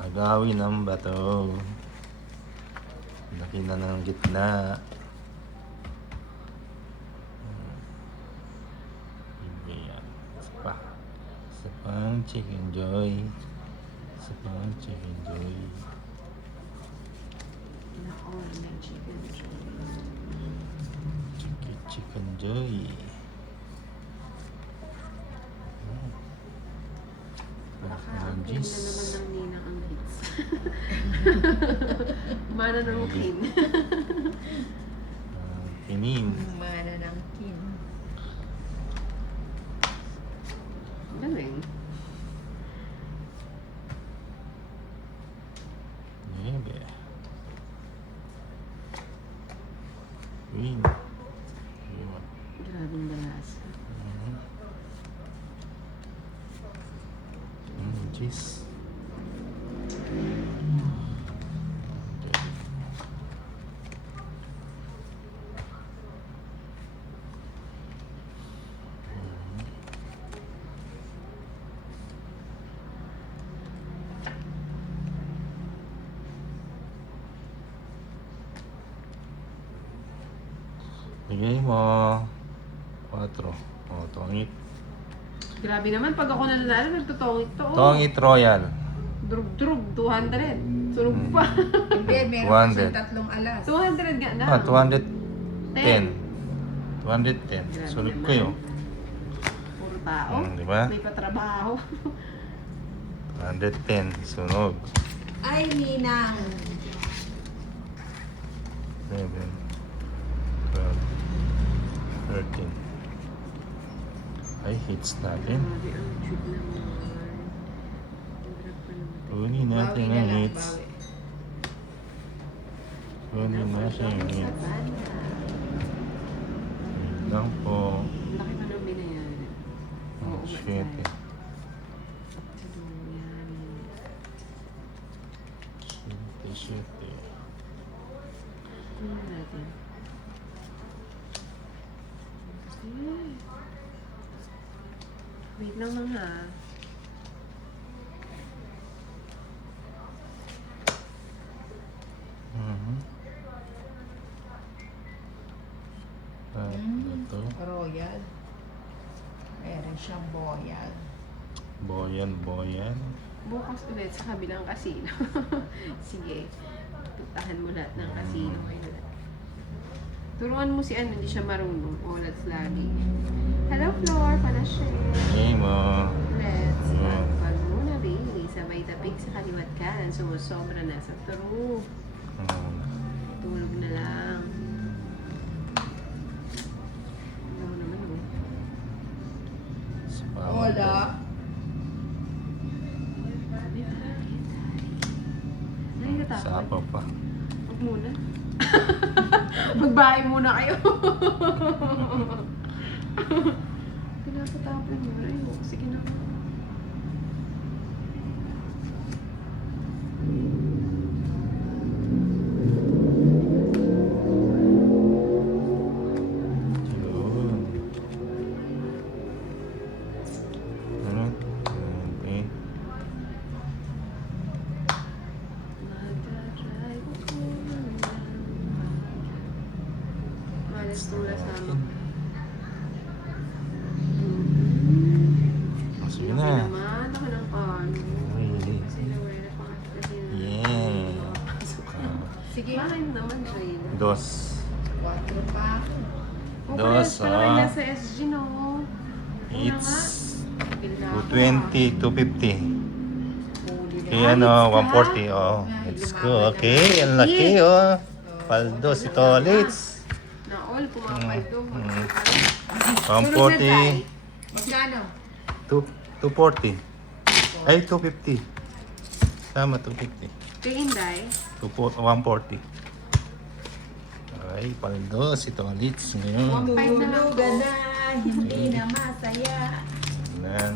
Agawin ang bato. Laki na ng gitna. Ayan. Isa pa. Isa pang chicken joy. Isa pang chicken joy. May chicken joy. Chicken joy. Naka-upload na naman ng ninang ang hits. Mana ng kin. Tinin. Mana ng kin. Galing. Nebe. Win. Grabing balasa. Cheese. Bigay mo 4. O, tongit. Grabe naman, pag ako nanalo, nagtutongit to. Tongit Royal. Drug-drug, 200. Sunog pa. Hindi, meron 200. kasi tatlong alas. 200 nga na. 210. 210. Sunod ko yun. Puro tao. Di ba? May patrabaho. 210. Sunog. Ay, ninang. 7. 12. 13. Ay, hits natin. Grabe, ang tube naman. Ang grab pa naman. Kunin natin Bawi na ang lang, hits. bawi. Kunin natin ang Sa hits. banda. Yun lang po. Ang laki pa ng binayaran. Oh, shit. Yan. Shit. Tingnan natin. Ay. Wait lang lang ha. Ito. Royal. Meron siyang boyal. Boyan. Bukas ulit sa kabilang kasino. Sige. Puntahan mo lahat ng kasino ngayon. Turuan mo si ano, hindi siya marunong. Oh, let's lagi. Hello, Flor. Pana-share. Hey mo. Let's Yeah. pag muna, baby. Sabay tapig sa kaliwat kanan. Sumusobra na sa turo. Tulog na lang. Ano naman, oh. Wala. Ay, natakot. Sapa pa. Huwag muna. Magbahay muna kayo. Pinapatapon mo. Ay, sige na. Yun. Ano? Okay. Magdadrive ako ng malas tula sa ama. Sige Laki na. naman. Laki ng ano. Ay. Kasi nawala na pang kasi Yeah. Sige. Bakit naman, Jane? 2. 4 pa ako. Oh, Dos, parehas pala kayo ah. nasa SG, no? It's Bila ako, 220, 250. Huli na. Okay, ano, 140. Oh, let's go. Okay, ang laki, oh. Paldo si Tolits. Na all, pumapaldo. 140. Magkano? 240. Ay, 250. Tama, 250. Kay Inday, 140. Ay, paldo si Tolits ngayon. Five na lang po. Tulugan na, hindi na masaya. Na.